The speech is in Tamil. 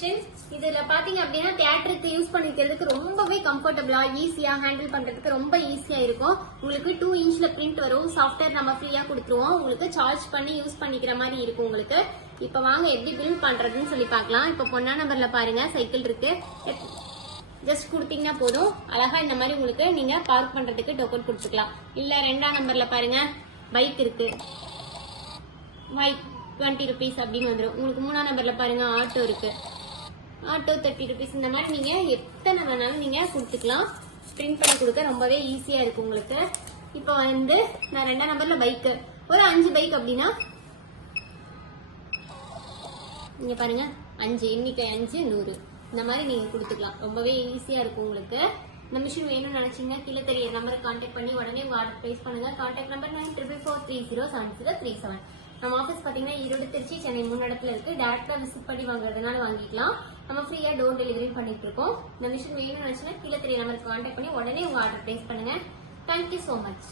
மிஷின். இதுல பாத்தீங்க அப்படின்னா தியேட்டருக்கு யூஸ் பண்ணிக்கிறதுக்கு ரொம்பவே கம்ஃபர்டபுளா ஈஸியா ஹேண்டில் பண்றதுக்கு ரொம்ப ஈஸியா இருக்கும். உங்களுக்கு 2 இன்ச்ல பிரிண்ட் வரும். சாஃப்ட்வேர் நம்ம ஃப்ரீயா கொடுத்துருவோம். உங்களுக்கு சார்ஜ் பண்ணி யூஸ் பண்ணிக்கிற மாதிரி இருக்கும் உங்களுக்கு. இப்ப வாங்க எப்படி பில்ட் பண்றதுன்னு சொல்லி பார்க்கலாம். இப்ப பொன்னா நம்பர்ல பாருங்க சைக்கிள் இருக்கு. ஜஸ்ட் கொடுத்தீங்கன்னா போதும். அழகா இந்த மாதிரி உங்களுக்கு நீங்க பார்க் பண்றதுக்கு டோக்கன் கொடுத்துக்கலாம். இல்ல 2ஆம் நம்பர்ல பாருங்க பைக் இருக்கு. பைக் 20 rupees அப்படின்னு வந்துடும். உங்களுக்கு 3ஆம் நம்பர்ல பாருங்க ஆட்டோ இருக்கு. Auto 30 rupees. இந்த மாதிரி நீங்க எத்தனை வேணாலும் நீங்க கொடுத்துக்கலாம். பிரிண்ட் பண்ணி கொடுக்க ரொம்பவே ஈஸியா இருக்கு உங்களுக்கு. இப்போ வந்து நான் 2ஆம் நம்பர்ல பைக் ஒரு 5 பைக் அப்படின்னா நீங்க பாருங்க 5 எண்ணிக்கை 5 100 இந்த மாதிரி நீங்க கொடுத்துக்கலாம். ரொம்பவே ஈஸியா இருக்கும் உங்களுக்கு. இந்த மிஷின் வேணும்னு நினைச்சீங்க கீழே தெரிய நம்பருக்கு கான்டாக்ட் பண்ணி உடனே உங்க ஆர்டர் பிளேஸ் பண்ணுங்க. Contact number 9444307037. நம்ம ஆஃபீஸ் பாத்தீங்கன்னா ஈரோடு, திருச்சி, சென்னை 3 இடத்துல இருக்கு. டேரக்டா விசிட் பண்ணி வாங்குறதுனால வாங்கிக்கலாம். நம்ம ஃப்ரீயா டோர் டெலிவரி பண்ணிட்டு இருக்கோம். இந்த மிஷின் வேணும்னு நினைச்சீங்கன்னா கீழே தெரிய நம்பருக்கு கான்டாக்ட் பண்ணி உடனே உங்க ஆர்டர் பிளேஸ் பண்ணுங்க. Thank you so much.